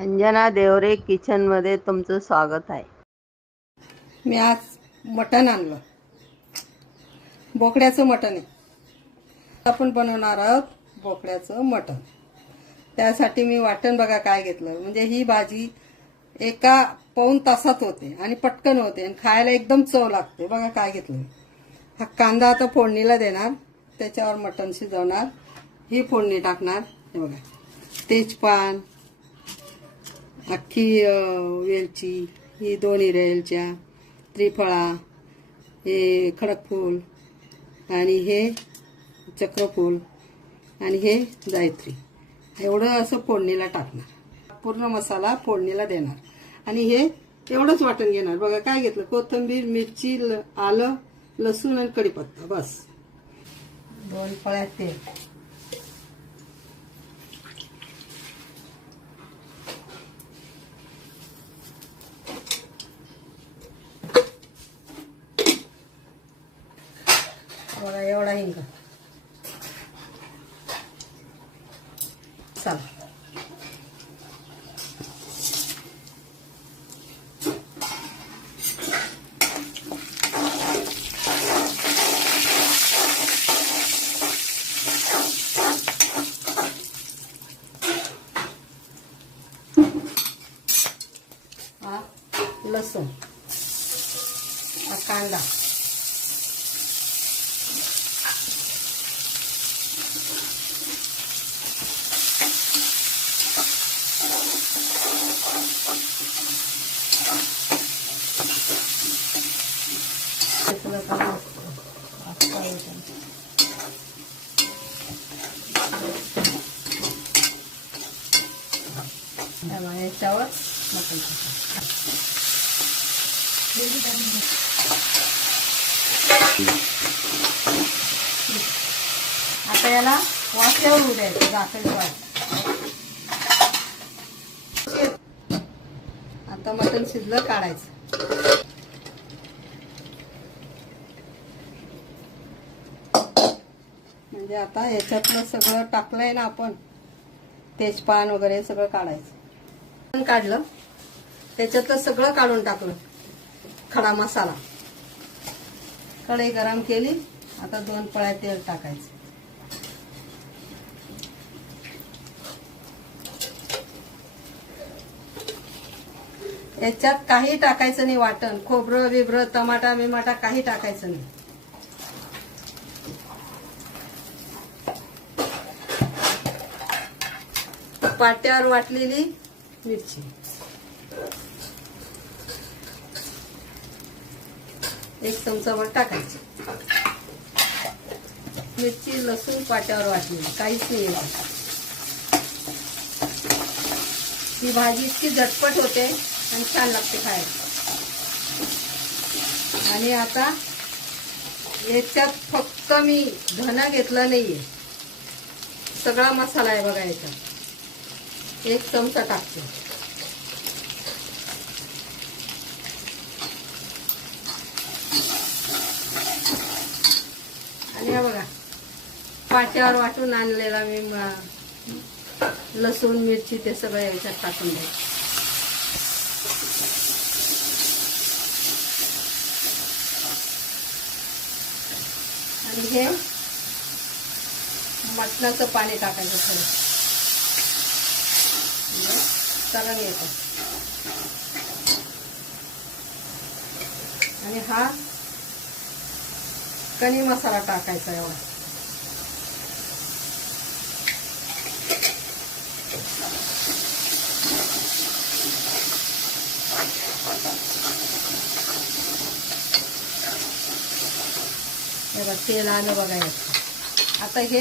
अंजना देवरे किचनमध्ये तुमचं स्वागत आहे. मी आज मटण आणलं. बोकड्याचं मटण आहे. आपण बनवणार आहोत बोकड्याचं मटण. त्यासाठी मी वाटण बघा काय घेतलं. म्हणजे ही भाजी एका पाऊन तासात होते आणि पटकन होते आणि खायला एकदम चव लागते. बघा काय घेतलं. हा कांदा आता फोडणीला देणार. त्याच्यावर मटण शिजवणार. ही फोडणी टाकणार. हे बघा. तेजपान अख्खी वेलची ही दोन रेलच्या वेलच्या त्रिफळा हे खडकफूल आणि हे चक्रफूल आणि हे जायत्री. एवढं असं फोडणीला टाकणार. पूर्ण मसाला फोडणीला देणार. आणि हे एवढंच वाटण घेणार. बघा काय घेतलं? कोथिंबीर मिरची ल- आलं लसूण आणि कढीपत्ता. बस. दोन फळ्यात तेल बघा एवढा हिंग. चला. हा लसूण. हा कांदा. त्यामुळे याच्यावर मटण आता याला वाफेवर होऊ द्यायचं झाकण आता मटण शिजलं काढायचं. म्हणजे आता ह्याच्यातलं सगळं टाकलंय ना आपण तेजपान वगैरे सगळं काढायचं. पण काढलं त्याच्यातलं सगळं काढून टाकलं खडा मसाला. कढई गरम केली आता दोन पळ्या तेल टाकायचं. याच्यात काही टाकायचं नाही वाटण खोबरं बिबरं टमाटा बिमाटा काही टाकायचं नाही. पाट्यावर वाटलेली मिरची. एक चमचाभर टाकायची. मिरची लसूण पाट्यावर वाटलेली काहीच नाही ही भाजी इतकी झटपट होते आणि छान लागते खायला. आणि आता याच्यात फक्त मी धना घेतला नाहीये. सगळा मसाला आहे बघा याच्यात. एक चमचा टाकते आणि हा बघा पाट्यावर वाटून आणलेला मी लसूण मिरची ते सगळं याच्यात टाकून द्यायचं आणि हे मटणाचं पाणी टाकायचं सगळं तरण येतं आणि हा कणी मसाला टाकायचा एवढा. तेल आलं बघायचं आता हे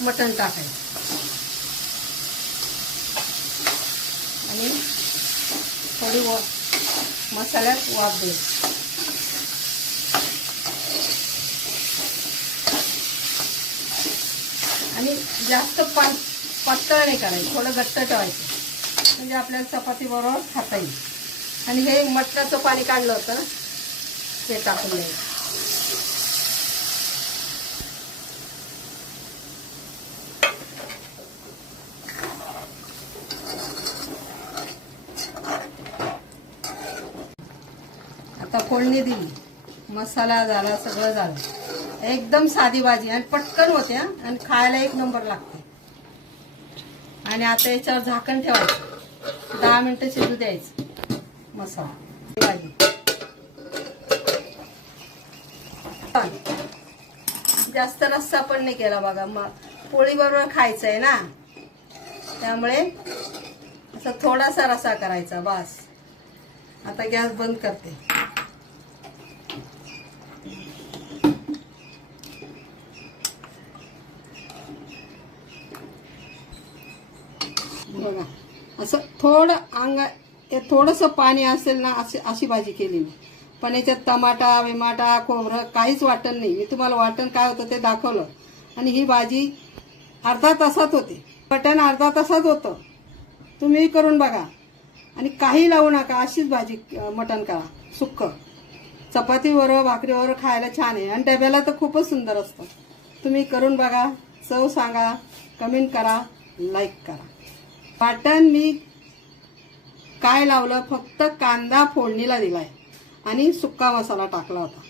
मटण टाकायचं. आणि थोडी वा मसाल्यात वाफ द्यायची आणि जास्त पा पातळ नाही करायचं थोडं घट्ट ठेवायचं. म्हणजे आपल्याला चपाती बरोबर खाता येईल. आणि हे मटणाचं पाणी काढलं होतं ते टाकून द्यायचं आता फोडणी दिली. मसाला झाला सगळं झालं. एकदम साधी भाजी आणि पटकन होते आणि खायला एक नंबर लागते. आणि आता याच्यावर झाकण ठेवायचं. दहा मिनिटं शिजू द्यायचं. मसाला. भाजी. जास्त रस्सा पण नाही केला बघा. मग पोळी बरोबर खायचं आहे ना. त्यामुळे असं थोडासा रसा करायचा बस. आता गॅस बंद करते बघा असं थोडं अंगा हे थोडंसं पाणी असेल ना अशी अशी भाजी केली मी. पण याच्यात टमाटा विमाटा खोबरं काहीच वाटण नाही. मी तुम्हाला वाटण काय होतं ते दाखवलं. आणि ही भाजी अर्धा तासात होते. मटण अर्धा तासात होतं. तुम्ही करून बघा. आणि काही लावू नका. अशीच भाजी मटण करा. सुक्क. चपातीवर भाकरीवर खायला छान आहे. आणि डब्याला तर खूपच सुंदर असतं. तुम्ही करून बघा. चव सांगा. कमेंट करा. लाईक करा. वाटण मी काय लावलं? फक्त कांदा फोडणीला दिलाय. आणि सुक्का मसाला टाकला होता.